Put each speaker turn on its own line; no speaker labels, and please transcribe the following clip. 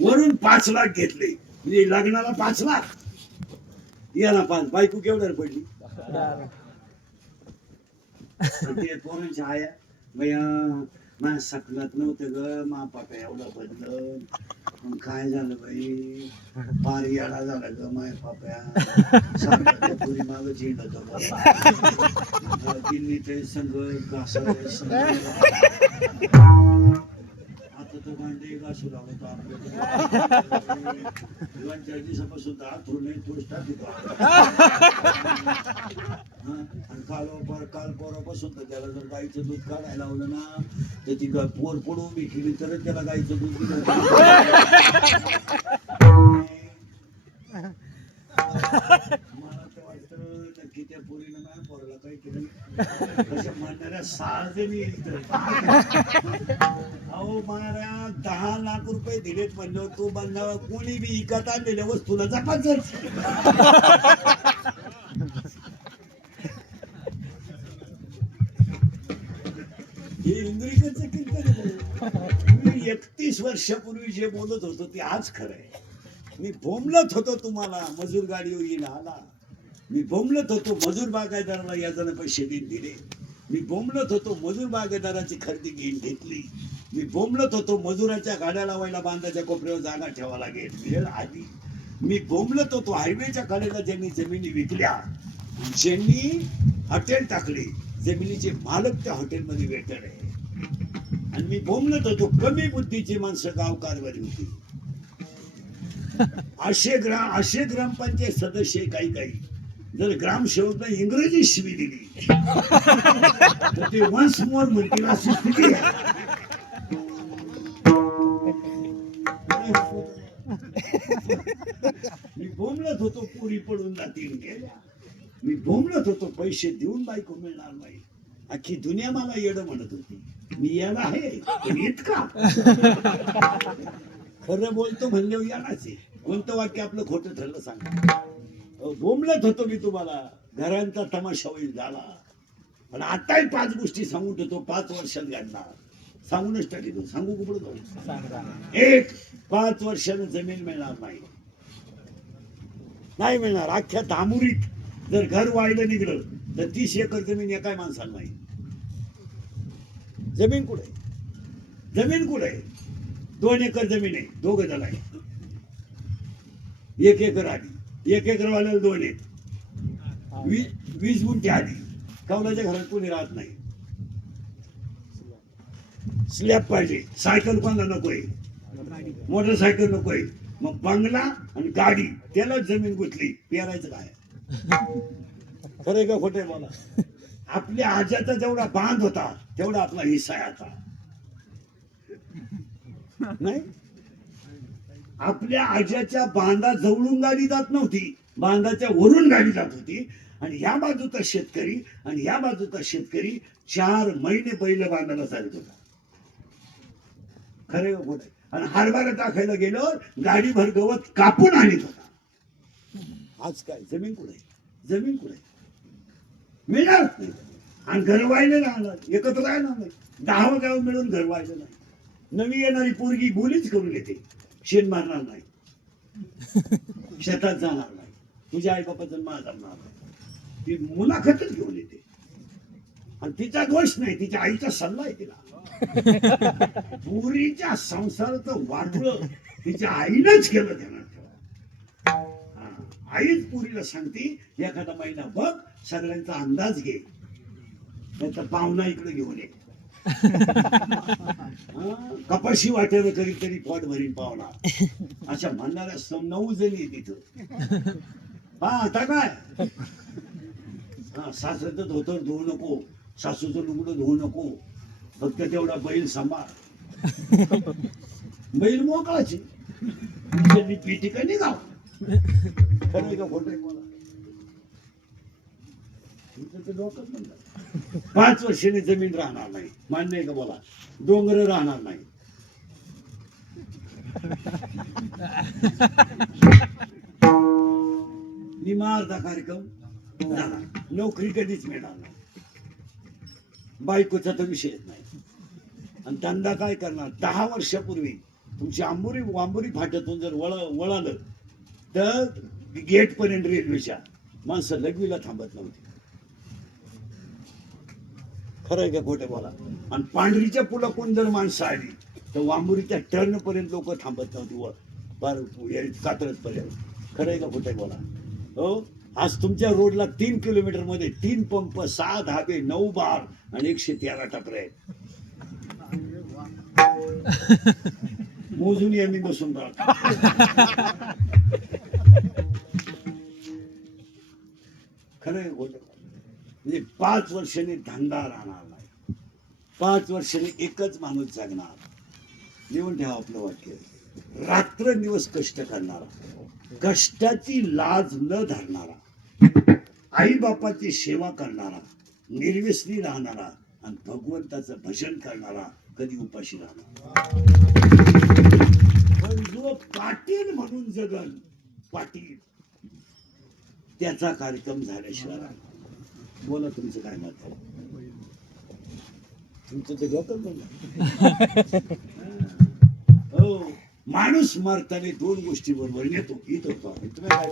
वरून पाच लाख घेतले. म्हणजे लग्नाला पाच लाख. याला पाच. बायको केवढ्याला पडली? पोरांच्या आया भैया माझ्या सकलात नव्हतं ग मा पापा एवढं बदल मग काय झालं बाई? पार याडा झाला ग माय पाप्या. पुरी माग झेंडत दिल्ली ते संघ घासाळे संघ आता तो भांडे घासू लागतो आपल्याकडे दोन चार नाही टाकतो आणि काल काल पोरापासून तर त्याला जर गाईचं दूध काढायला लावलं ना तर ती पोर पडून उभी केली तरच त्याला गाईचं दूध दिलं मला तर वाटतं नक्की त्या पोरीनं नाही पोराला काही केलं अशा म्हणणाऱ्या सारखे मी अहो मारा दहा लाख रुपये दिलेत म्हणलं तो बंदा कोणी बी इकत आणलेल्या वस्तूला जपात हे इंद्रिकचं कीर्तन आहे. मी एकतीस वर्षापूर्वी जे बोलत होतो ते आज खरं आहे. मी बोंबलत होतो तुम्हाला मजूर गाडी येईल आला. मी बोंबलत होतो मजूर बागायदाराला जण पैसे देऊन दिले. मी बोंबलत होतो मजूर बागेदाराची खरेदी घेऊन घेतली. मी बोंबलत होतो मजुराच्या गाड्या लावायला बांधाच्या कोपऱ्यावर जागा ठेवा लागेल. वेळ आली. मी बोंबलत होतो हायवेच्या कडेला ज्यांनी जमिनी विकल्या ज्यांनी हॉटेल टाकले. जमिनीचे मालक त्या हॉटेलमध्ये वेटर आहे. आणि मी बोंबलत होतो कमी बुद्धीची माणसं गाव होती. असे ग्राम असे ग्रामपंचायत सदस्य काही काही जर ग्रामसेवकनं इंग्रजी शिवी दिली. तर ते वन्स मोर म्हणतील अशी स्थिती मी बोंबलत होतो पुरी पडून जातील गेल्या. मी बोंबलत होतो पैसे देऊन बायको मिळणार नाही. अख्खी दुनिया मला येड म्हणत होती. मी येड आहे पण इतका. खरं बोलतो म्हणले यालाच आहे. कोणतं वाक्य आपलं खोटं ठरलं सांगा. बोंबलत होतो मी तुम्हाला. घरांचा तमाशा होईल झाला. पण आताही पाच गोष्टी सांगून ठेवतो पाच वर्षात घडणार. सांगूनच टाकीतो सांगू कुठं जाऊ? एक पाच वर्षानं जमीन मिळणार नाही. नाही मिळणार. अख्ख्या दामुरीत जर घर वाढलं निघलं तर तीस एकर जमीन एकाही माणसाला नाही. जमीन कुठे? जमीन कुठे? दोन एकर जमीन आहे. दोघ जण आहे एक एकर आधी. एक एकर वाल्याला दोन एक वीस वीस गुंठे आधी. कवलाच्या घरात कोणी राहत नाही. स्लॅब पाहिजे. सायकल कोणाला नकोय. मोटरसायकल नकोय. मग बंगला आणि गाडी त्यालाच जमीन गुतली. पेरायचं काय? खरं का खोटे बोला? आपल्या आज्याचा जेवढा बांध होता तेवढा आपला हिस्सा आहे आता. नाही? आपल्या आज्याच्या बांधा जवळून गाडी जात नव्हती. बांधाच्या वरून गाडी जात होती. आणि या बाजूचा शेतकरी आणि या बाजूचा शेतकरी चार महिने बैल बांधायला चालत होता. खरे होत आणि हरभरा टाकायला गेल्यावर गाडी भर गवत कापून आणत होता. आज काय? जमीन कुठे जमीन कुठे मिळणार नाही. आणि घरवायला राहणार एकत्र राहणार नाही. दहा गाव मिळून घरवायला नाही. नवी येणारी पोरगी बोलीच करून येते शेण मारणार नाही. शेतात जाणार नाही. तुझ्या आई बाबा जन्म जाणार नाही. ती मुलाखतच घेऊन येते. आणि तिचा दोष नाही तिच्या आईचा सल्ला आहे तिला. पुरीच्या संसाराचं वाटलं तिच्या आईनंच केलं त्यानं आईच पुरीला सांगते एखादा महिना बघ सगळ्यांचा अंदाज घे. नाही तर पाहुणा इकडे घेऊन ये. कपाशी कपाशी वाटेल तरी पोट भरीन पावला अशा म्हणणाऱ्या स- नऊ जणी तिथं हा आता काय? हा सासऱ्याचं धोतर धुवू नको. सासूचं लुगडं धुवू नको. फक्त तेवढा बैल सांभाळ. बैल मोकळाची. मी पिटी का निघाव. खरं का खोटं मला तुमचं ते डोकंच म्हणतात. पाच वर्षाने जमीन राहणार नाही. मान्य आहे का बोला? डोंगर राहणार नाही. निमार्धा कार्यक्रम झाला. नोकरी कधीच मिळणार नाही. बायकोचा तर विषयच नाही. आणि त्यांना काय करणार? दहा वर्षापूर्वी तुमची आंबोरी वांबोरी फाट्यातून जर वळ वळालं तर गेटपर्यंत रेल्वेच्या माणसं लघवीला थांबत नव्हती. खरं आहे का? खोटं बोला. आणि पांढरीच्या पुढं कोण जर माणसं आली तर वांबुरीच्या टर्न पर्यंत लोक थांबत नव्हती वर. बार कात्रज पर्यंत. खरं आहे का? खोटं बोला. हो? आज तुमच्या रोडला तीन किलोमीटरमध्ये तीन पंप सहा धाबे नऊ बार आणि एकशे तेरा टपरे. आहेत मोजून यांनी बसून राहतो खरं आहे म्हणजे पाच वर्षांनी धंदा राहणार नाही. पाच वर्षांनी एकच माणूस जगणार. लिहून ठेवा आपलं वाक्य. रात्र दिवस कष्ट करणारा. कष्टाची लाज न धरणारा. आईबापाची सेवा करणारा. निर्व्यसनी राहणारा. आणि भगवंताचं भजन करणारा कधी उपाशी राहणार पण जो पाटील म्हणून जगन पाटील त्याचा कार्यक्रम झाल्याशिवाय राहणार बोला तुमचं काय मत आहे? तुमचं ते डोकं बोला हो माणूस मारताना दोन गोष्टी बरोबर नेतो. इथं तुम्ही काय?